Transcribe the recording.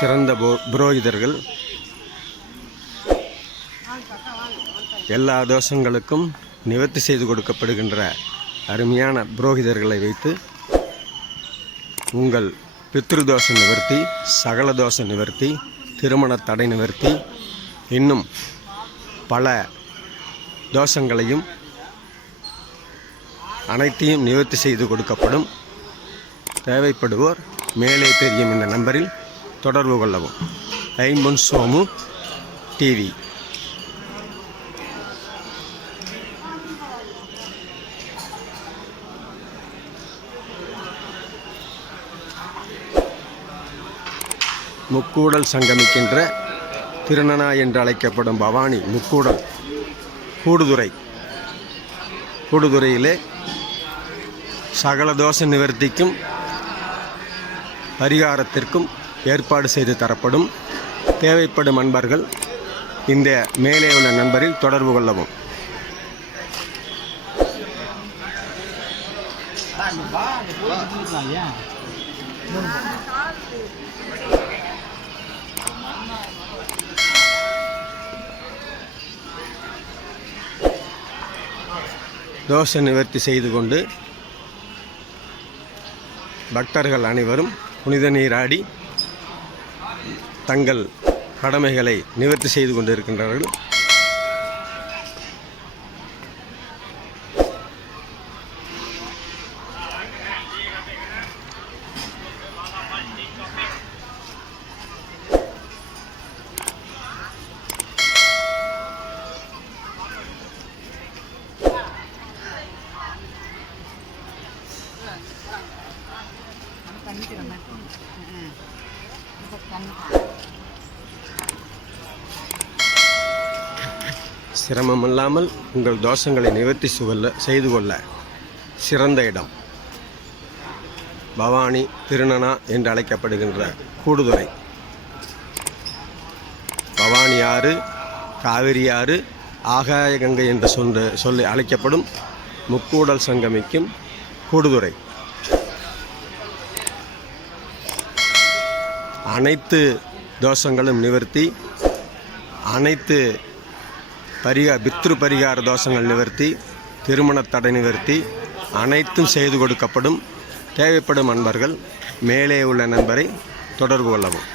சிறந்த புரோகிதர்கள். எல்லா தோஷங்களுக்கும் நிவர்த்தி செய்து கொடுக்கப்படுகின்ற அருமையான புரோகிதர்களை வைத்து உங்கள் பித்ருதோஷ நிவர்த்தி சகல தோஷ நிவர்த்தி திருமண தடை நிவர்த்தி இன்னும் பல தோஷங்களையும் அனைத்தையும் நிவர்த்தி செய்து கொடுக்கப்படும். தேவைப்படுவோர் மேலே தெரியும் இந்த நம்பரில் தொடர்பு கொள்ளவும். ஐம்பொன் சோமு டிவி. முக்கூடல் சங்கமிக்கின்ற திருநனா என்று அழைக்கப்படும் பவானி முக்கூடல் கூடுதுறை. கூடுதுறையிலே சகல தோஷ நிவர்த்திக்கும் பரிகாரத்திற்கும் ஏற்பாடு செய்து தரப்படும். தேவைப்படும் அன்பர்கள் இந்த மேலே உள்ள நண்பரில் தொடர்பு கொள்ளவும். தோஷ நிவர்த்தி செய்து கொண்டு பக்தர்கள் அனைவரும் புனித நீராடி தங்கள் கடமைகளை நிவர்த்தி செய்து கொண்டிருக்கின்றார்கள். சிரமமில்லாமல் உங்கள் தோஷங்களை நிவர்த்தி சுகல்ல செய்து கொள்ள சிறந்த இடம். பவானி திருநனா என்று அழைக்கப்படுகின்ற கூடுதுறை. பவானி ஆறு காவிரி ஆறு ஆகாய கங்கை என்று சொன்று சொல்லி அழைக்கப்படும் முக்கூடல் சங்கமிக்கும் கூடுதுறை. அனைத்து தோஷங்களும் நிவர்த்தி அனைத்து பரிகா பித்ரு பரிகார தோஷங்கள் நிவர்த்தி திருமண தடை நிவர்த்தி அனைத்தும் செய்து கொடுக்கப்படும் தேவைப்படும் நண்பர்கள் மேலே உள்ள நண்பரை தொடர்பு கொள்ளவும்.